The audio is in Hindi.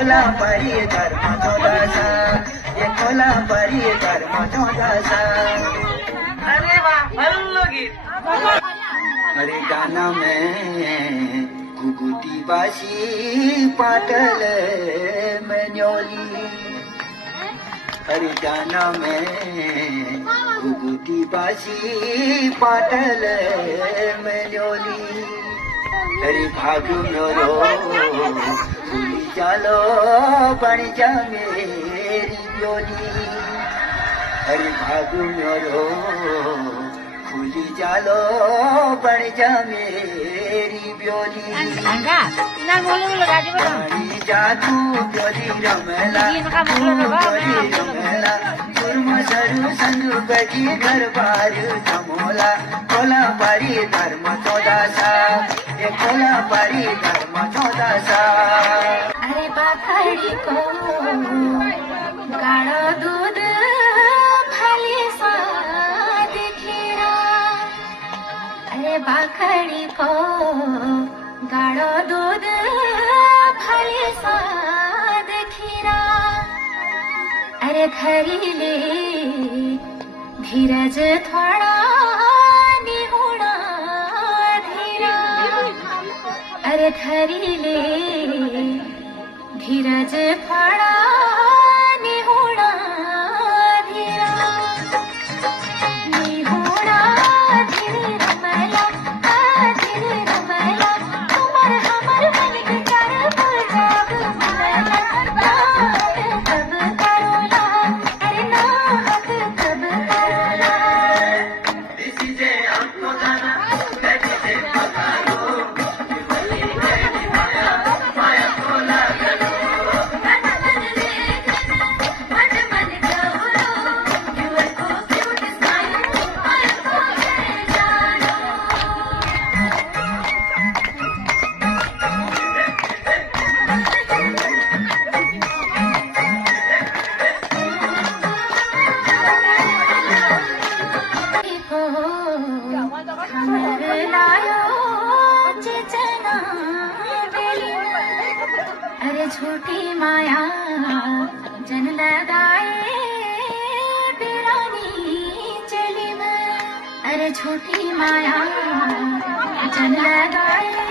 खोला परी धर्म चौदसा, ये खोला परी धर्म चौदसा। अरे वाह, हल्लो गीत। अरे गाना में घुघुटी बासी पाटल में न्योली। अरे गाना में घुघुटी बासी पाटल में न्योली। अरे भाग मेरो खुली चालो बन जा मेरी ब्योली। अरे भाग मेरो खुली चालो बन जा मेरी ब्योली। जादू ब्योली रमला ब्योली रमला गुरम सरू संदू गजी घर बार जमोला। खोला पारी धर्म चौदसा, ये खोला पारी धर्म चौदसा। अरे बाखड़ी को गाढ़ो दूध भले सा दिखेरा। अरे बाखड़ी को गाढ़ो दूध भले सा दिखेरा। अरे खरीले धीरज थोड़ा निहुणा धीरा। अरे खरीले धीरज थोड़ा निहुणा धीरा। निहुणा धीर रमला धीर रमला तुमर हमर मन कर बुझाब मनला। कब करोला अरे नाहक कब करोला। इसी से हमको जाना बैठी से पकारो माया को लागलो। अरे झूठी माया जन लगाए बिरानी चली में। अरे झूठी माया जन लगाए